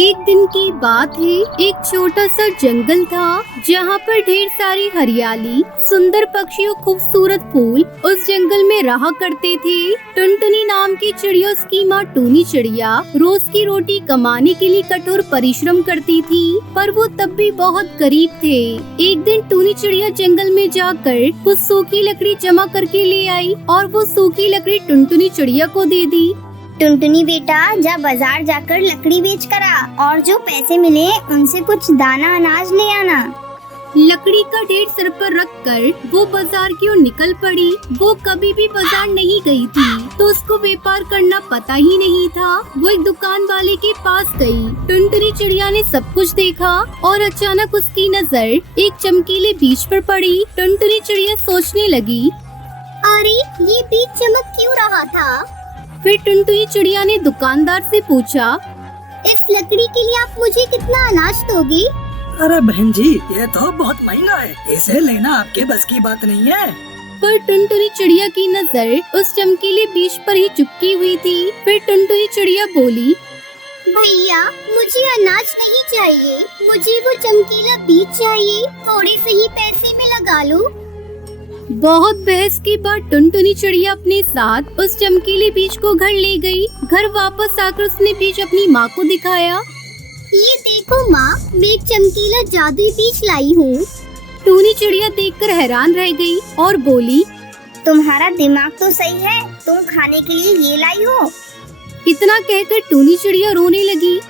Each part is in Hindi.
एक दिन की बात है। एक छोटा सा जंगल था जहाँ पर ढेर सारी हरियाली, सुंदर पक्षी और खूबसूरत फूल उस जंगल में रहा करते थे। टुनटुनी नाम की चिड़िया, उसकी माँ टूनी चिड़िया रोज की रोटी कमाने के लिए कठोर परिश्रम करती थी, पर वो तब भी बहुत गरीब थे। एक दिन टूनी चिड़िया जंगल में जाकर कुछ सूखी लकड़ी जमा करके ले आई और वो सूखी लकड़ी टुनटुनी चिड़िया को दे दी। टुनटुनी बेटा, जा बाजार जाकर लकड़ी बेच कर आ और जो पैसे मिले उनसे कुछ दाना अनाज ले आना। लकड़ी का ढेर सिर पर रखकर वो बाजार की ओर निकल पड़ी। वो कभी भी बाजार नहीं गई थी, तो उसको व्यापार करना पता ही नहीं था। वो एक दुकान वाले के पास गई। टुनटुनी चिड़िया ने सब कुछ देखा और अचानक उसकी नजर एक चमकीले बीज पर पड़ी। टुनटुनी चिड़िया सोचने लगी, अरे ये बीज चमक क्यों रहा था? फिर टुनटुनी चिड़िया ने दुकानदार से पूछा, इस लकड़ी के लिए आप मुझे कितना अनाज दोगे? अरे बहन जी, ये तो बहुत महंगा है, इसे लेना आपके बस की बात नहीं है। पर टुनटुनी चिड़िया की नजर उस चमकीले बीज पर ही चिपकी हुई थी। फिर टुनटुनी चिड़िया बोली, भैया मुझे अनाज नहीं चाहिए, मुझे वो चमकीला बीज चाहिए, थोड़े से ही पैसे में लगा लो। बहुत बहस के बाद टुनटुनी चिड़िया अपने साथ उस चमकीले बीज को घर ले गई। घर वापस आकर उसने बीज अपनी माँ को दिखाया। ये देखो माँ, मैं एक चमकीला जादुई बीज लाई हूँ। टूनी चिड़िया देखकर हैरान रह गई और बोली, तुम्हारा दिमाग तो सही है, तुम खाने के लिए ये लाई हो? इतना कहकर टूनी चिड़िया रोने लगी।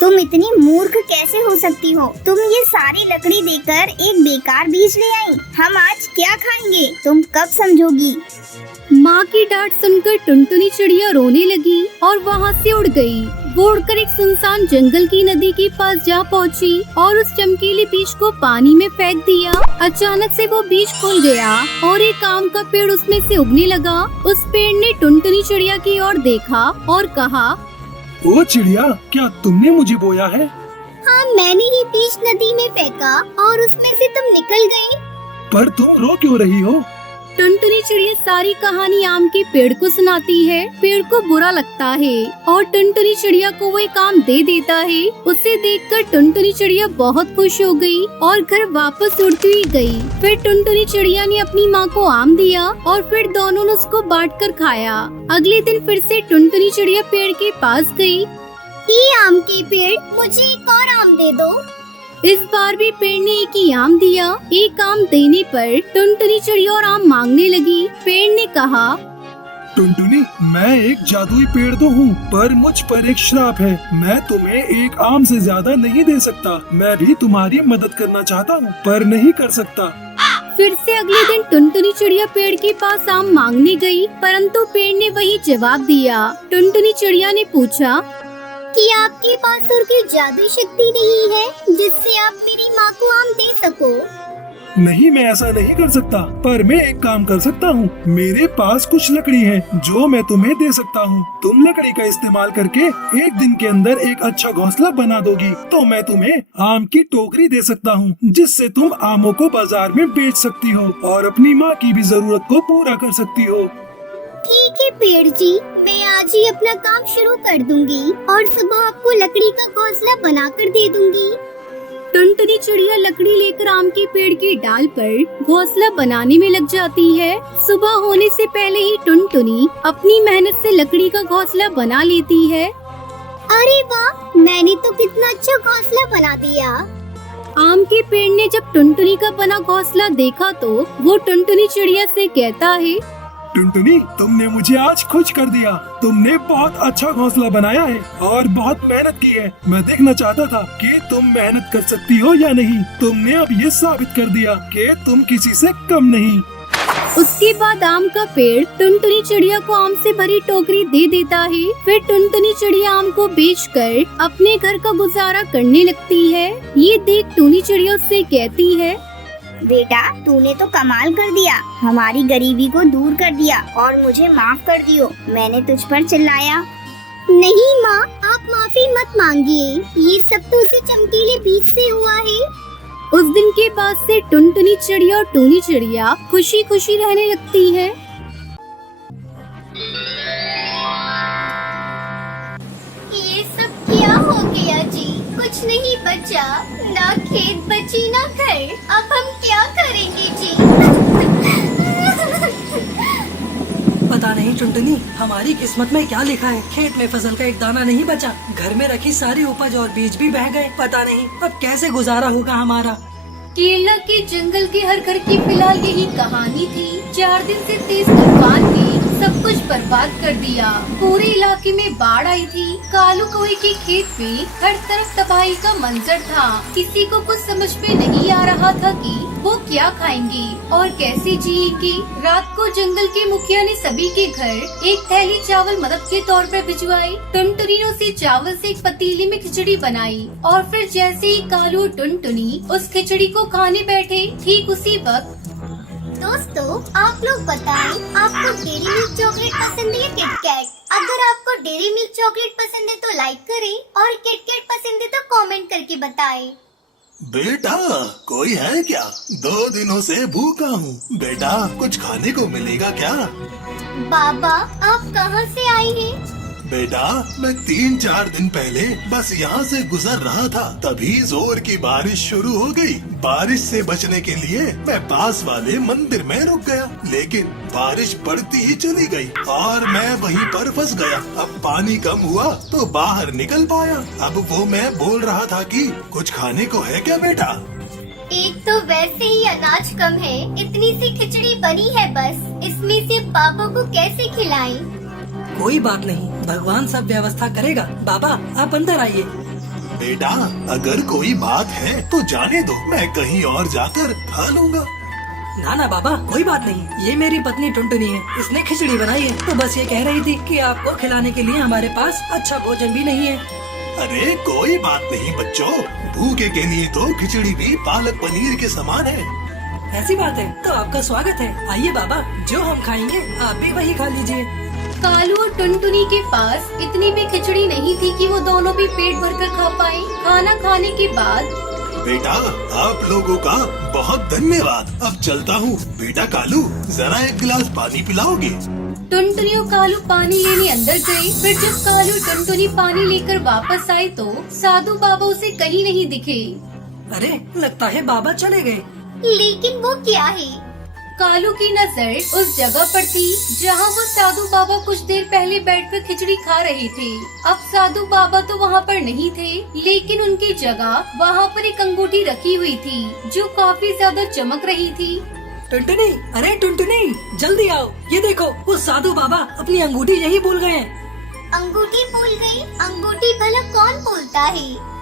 तुम इतनी मूर्ख कैसे हो सकती हो? तुम ये सारी लकड़ी देकर एक बेकार बीज ले आई। हम आज क्या खाएंगे, तुम कब समझोगी? माँ की डांट सुनकर टुनटुनी चिड़िया रोने लगी और वहाँ से उड़ गई। वो उड़कर एक सुनसान जंगल की नदी के पास जा पहुँची और उस चमकीले बीज को पानी में फेंक दिया। अचानक से वो बीज खुल गया और एक आम का पेड़ उसमें से उगने लगा। उस पेड़ ने टुनटुनी चिड़िया की ओर देखा और कहा, ओ चिड़िया, क्या तुमने मुझे बोया है? हाँ, मैंने ही बीज नदी में फेंका और उसमें से तुम निकल गई। पर तुम रो क्यों रही हो? टुनटुनी चिड़िया सारी कहानी आम के पेड़ को सुनाती है। पेड़ को बुरा लगता है और टुनटुनी चिड़िया को वो एक आम दे देता है। उसे देखकर टुनटुनी चिड़िया बहुत खुश हो गई और घर वापस उड़ती हुई गई। फिर टुनटुनी चिड़िया ने अपनी माँ को आम दिया और फिर दोनों ने उसको बांटकर खाया। अगले दिन फिर से टुनटुनी चिड़िया पेड़ के पास गई। ये आम के पेड़, मुझे एक और आम दे दो। इस बार भी पेड़ ने एक ही आम दिया। एक आम देने पर टुनटुनी चिड़िया और आम मांगने लगी। पेड़ ने कहा, टुनटुनी, मैं एक जादुई पेड़ तो हूँ, पर मुझ पर एक श्राप है। मैं तुम्हें एक आम से ज्यादा नहीं दे सकता। मैं भी तुम्हारी मदद करना चाहता हूँ, पर नहीं कर सकता। फिर से अगले दिन टुनटुनी चिड़िया पेड़ के पास आम मांगने गई, परंतु पेड़ ने वही जवाब दिया। टुनटुनी चिड़िया ने पूछा कि आपके पास और कोई जादुई शक्ति नहीं है जिससे आप मेरी माँ को आम दे सको? नहीं, मैं ऐसा नहीं कर सकता, पर मैं एक काम कर सकता हूँ। मेरे पास कुछ लकड़ी है जो मैं तुम्हें दे सकता हूँ। तुम लकड़ी का इस्तेमाल करके एक दिन के अंदर एक अच्छा घोंसला बना दोगी, तो मैं तुम्हें आम की टोकरी दे सकता हूँ, जिससे तुम आमों को बाजार में बेच सकती हो और अपनी माँ की भी जरूरत को पूरा कर सकती हो। ठीक है पेड़ जी, मैं आज ही अपना काम शुरू कर दूंगी और सुबह आपको लकड़ी का घोंसला बनाकर दे दूंगी। टुनटुनी चिड़िया लकड़ी लेकर आम के पेड़ की डाल पर घोंसला बनाने में लग जाती है। सुबह होने से पहले ही टुनटुनी अपनी मेहनत से लकड़ी का घोंसला बना लेती है। अरे वाह, मैंने तो कितना अच्छा घोंसला बना दिया। आम के पेड़ ने जब टुनटुनी का बना घोंसला देखा तो वो टुनटुनी चिड़िया से कहता है, टुनटुनी, तुमने मुझे आज खुश कर दिया। तुमने बहुत अच्छा घोंसला बनाया है और बहुत मेहनत की है। मैं देखना चाहता था कि तुम मेहनत कर सकती हो या नहीं। तुमने अब ये साबित कर दिया कि तुम किसी से कम नहीं। उसके बाद आम का पेड़ टुनटुनी चिड़िया को आम से भरी टोकरी दे देता है। फिर टुनटुनी चिड़िया आम को बेचकर अपने घर का गुजारा करने लगती है। ये देख टूनी चिड़िया उससे कहती है, बेटा, तूने तो कमाल कर दिया, हमारी गरीबी को दूर कर दिया और मुझे माफ कर दियो। मैंने तुझ पर चिल्लाया। नहीं माँ, आप माफी मत मांगिए, ये सब तो उसी चमकीले बीज से हुआ है। उस दिन के बाद से टुनटुनी चिड़िया और टूनी चिड़िया खुशी खुशी रहने लगती है। ये सब क्या हो गया जी? कुछ नहीं बचा, ना खेत बची ना घर। अब हम क्या करेंगे जी? पता नहीं टुनटुनी, हमारी किस्मत में क्या लिखा है। खेत में फसल का एक दाना नहीं बचा, घर में रखी सारी उपज और बीज भी बह गए। पता नहीं अब कैसे गुजारा होगा हमारा। केरला के जंगल के हर घर की फिलहाल यही कहानी थी। 4 दिन से तेज तूफान ने सब कुछ बर्बाद कर दिया। पूरे इलाके में बाढ़ आई थी। कालू कौवे के खेत में हर तरफ तबाही का मंजर था। किसी को कुछ समझ में नहीं आ रहा था कि वो क्या खाएंगे और कैसे जिएंगे। रात को जंगल के मुखिया ने सभी के घर एक थैली चावल मदद के तौर पर भिजवाए। टुनटुनी ने उसी चावल से एक पतीली में खिचड़ी बनाई और फिर जैसे ही कालू और टुनटुनी उस खिचड़ी को खाने बैठे, ठीक उसी वक्त दोस्तों, आप लोग बताएं, आपको डेयरी मिल्क चॉकलेट पसंद है या किटकैट? अगर आपको डेयरी मिल्क चॉकलेट पसंद है तो लाइक करें और किटकैट पसंद है तो कमेंट करके बताएं। बेटा, कोई है क्या? 2 दिनों से भूखा हूँ। बेटा, कुछ खाने को मिलेगा क्या? बाबा, आप कहाँ से आए हैं? बेटा, मैं 3-4 दिन पहले बस यहाँ से गुजर रहा था, तभी जोर की बारिश शुरू हो गई। बारिश से बचने के लिए मैं पास वाले मंदिर में रुक गया, लेकिन बारिश बढ़ती ही चली गई और मैं वहीं पर फंस गया। अब पानी कम हुआ तो बाहर निकल पाया। अब वो मैं बोल रहा था कि कुछ खाने को है क्या बेटा? एक तो वैसे ही अनाज कम है, इतनी सी खिचड़ी बनी है बस, इसमें से पापा को कैसे खिलाएं? कोई बात नहीं, भगवान सब व्यवस्था करेगा। बाबा, आप अंदर आइए। बेटा, अगर कोई बात है तो जाने दो, मैं कहीं और जाकर खा लूँगा। ना ना बाबा, कोई बात नहीं, ये मेरी पत्नी टुनटुनी है, इसने खिचड़ी बनाई है। तो बस ये कह रही थी कि आपको खिलाने के लिए हमारे पास अच्छा भोजन भी नहीं है। अरे कोई बात नहीं बच्चों, भूखे के लिए तो खिचड़ी भी पालक पनीर के समान है। ऐसी बात है तो आपका स्वागत है। आइए बाबा, जो हम खाएंगे आप भी वही खा लीजिए। कालू और टुनटुनी के पास इतनी भी खिचड़ी नहीं थी कि वो दोनों भी पेट भरकर खा पाए। खाना खाने के बाद बेटा, आप लोगों का बहुत धन्यवाद। अब चलता हूँ। बेटा कालू, जरा एक गिलास पानी पिलाओगे? टुनटुनी और कालू पानी लेने अंदर गए। फिर जब कालू और टुनटुनी पानी लेकर वापस आए तो साधु बाबा उसे कहीं नहीं दिखे। अरे, लगता है बाबा चले गए। लेकिन वो क्या है? कालू की नजर उस जगह पर थी जहाँ वो साधु बाबा कुछ देर पहले बैठकर खिचड़ी खा रहे थे। अब साधु बाबा तो वहाँ पर नहीं थे, लेकिन उनकी जगह वहाँ पर एक अंगूठी रखी हुई थी जो काफी ज्यादा चमक रही थी। टुनटुनी, अरे टुनटुनी, जल्दी आओ, ये देखो, वो साधु बाबा अपनी अंगूठी यही भूल गए हैं। अंगूठी भूल गई? अंगूठी भला कौन भूलता है?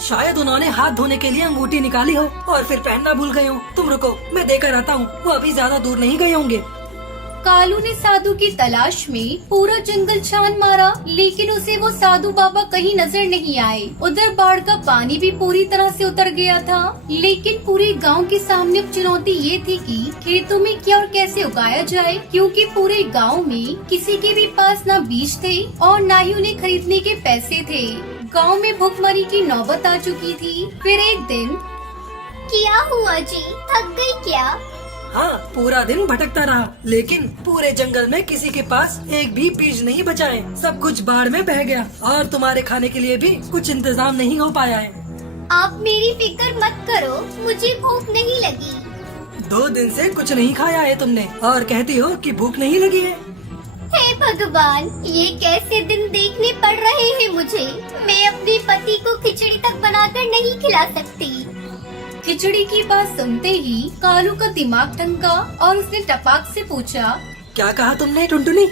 शायद उन्होंने हाथ धोने के लिए अंगूठी निकाली हो और फिर पहनना भूल गए हो। तुम रुको, मैं देकर आता हूँ। वो अभी ज्यादा दूर नहीं गए होंगे। कालू ने साधु की तलाश में पूरा जंगल छान मारा, लेकिन उसे वो साधु बाबा कहीं नजर नहीं आए। उधर बाढ़ का पानी भी पूरी तरह से उतर गया था। लेकिन पूरे गांव के सामने अब चुनौती ये थी कि खेतों में क्या और कैसे उगाया जाए, क्योंकि पूरे गांव में किसी के भी पास ना बीज थे और ना ही उन्हें खरीदने के पैसे थे। गांव में भुखमरी की नौबत आ चुकी थी। फिर एक दिन क्या हुआ जी, थक गई क्या? हाँ, पूरा दिन भटकता रहा, लेकिन पूरे जंगल में किसी के पास एक भी बीज नहीं बचा है। सब कुछ बाढ़ में बह गया और तुम्हारे खाने के लिए भी कुछ इंतजाम नहीं हो पाया है। आप मेरी फिक्र मत करो, मुझे भूख नहीं लगी। 2 दिन से कुछ नहीं खाया है तुमने और कहती हो कि भूख नहीं लगी है। हे भगवान, ये कैसे दिन देखने पड़ रहे हैं मुझे। मैं अपने पति को खिचड़ी तक बनाकर नहीं खिला सकती। खिचड़ी की बात सुनते ही कालू का दिमाग ठनका और उसने टपाक से पूछा, क्या कहा तुमने टुनटुनी?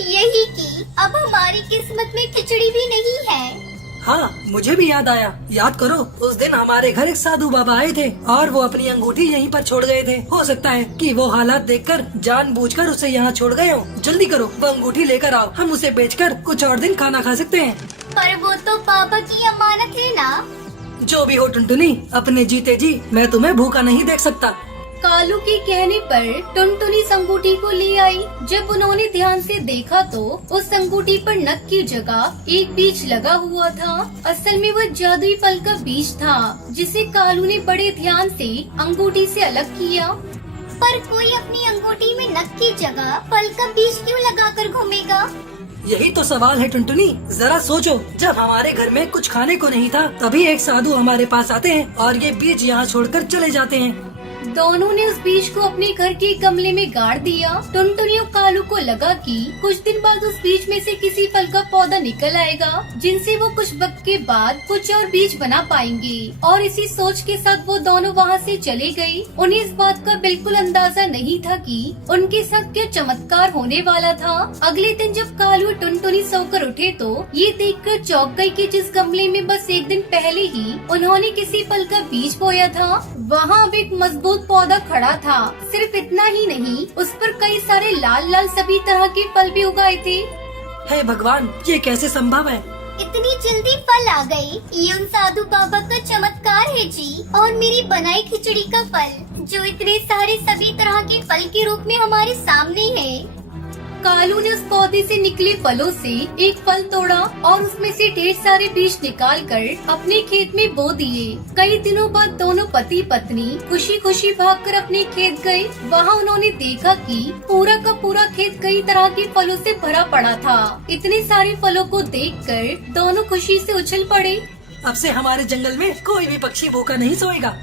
यही कि अब हमारी किस्मत में खिचड़ी भी नहीं है। हाँ, मुझे भी याद आया। याद करो, उस दिन हमारे घर एक साधु बाबा आए थे और वो अपनी अंगूठी यहीं पर छोड़ गए थे। हो सकता है कि वो हालात देखकर जानबूझकर उसे यहाँ छोड़ गए हो। जल्दी करो, वो अंगूठी लेकर आओ, हम उसे बेचकर कुछ और दिन खाना खा सकते हैं। पर वो तो पापा की अमानत है ना। जो भी हो टुनटुनी, अपने जीते जी मैं तुम्हें भूखा नहीं देख सकता। कालू के कहने पर टुनटुनी अंगूठी को ले आई। जब उन्होंने ध्यान से देखा तो उस अंगूठी पर नख की जगह एक बीज लगा हुआ था। असल में वह जादुई फल का बीज था, जिसे कालू ने बड़े ध्यान से अंगूठी से अलग किया। पर कोई अपनी अंगूठी में नख की जगह फल का बीज क्यों लगाकर घूमेगा? यही तो सवाल है टुनटुनी। जरा सोचो, जब हमारे घर में कुछ खाने को नहीं था तभी एक साधु हमारे पास आते हैं और ये बीज यहाँ छोड़कर चले जाते हैं। दोनों ने उस बीज को अपने घर के गमले में गाड़ दिया। टुनटुनी और कालू को लगा कि कुछ दिन बाद उस बीज में से किसी फल का पौधा निकल आएगा जिनसे वो कुछ वक्त के बाद कुछ और बीज बना पाएंगे। और इसी सोच के साथ वो दोनों वहाँ से चले गए। उन्हें इस बात का बिल्कुल अंदाजा नहीं था कि उनके साथ क्या चमत्कार होने वाला था। अगले दिन जब कालू और टुनटुनी सोकर उठे तो ये देखकर चौंक गई कि जिस गमले में बस एक दिन पहले ही उन्होंने किसी फल का बीज बोया था वहाँ अब एक मजबूत पौधा खड़ा था। सिर्फ इतना ही नहीं, उस पर कई सारे लाल लाल सभी तरह के फल भी उगाए थे। हे भगवान, ये कैसे संभव है? इतनी जल्दी फल आ गए। ये उन साधु बाबा का चमत्कार है जी। और मेरी बनाई खिचड़ी का फल जो इतने सारे सभी तरह के फल के रूप में हमारे सामने है। कालू ने उस पौधे से निकले फलों से एक फल तोड़ा और उसमें से ढेर सारे बीज निकालकर अपने खेत में बो दिए। कई दिनों बाद दोनों पति पत्नी खुशी खुशी भागकर अपने खेत गए। वहाँ उन्होंने देखा कि पूरा का पूरा खेत कई तरह के फलों से भरा पड़ा था। इतने सारे फलों को देखकर दोनों खुशी से उछल पड़े। अब से हमारे जंगल में कोई भी पक्षी भूखा नहीं सोएगा।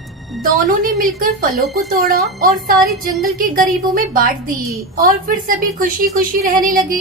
दोनों ने मिलकर फलों को तोड़ा और सारे जंगल के गरीबों में बांट दिए और फिर सभी खुशी खुशी रहने लगे।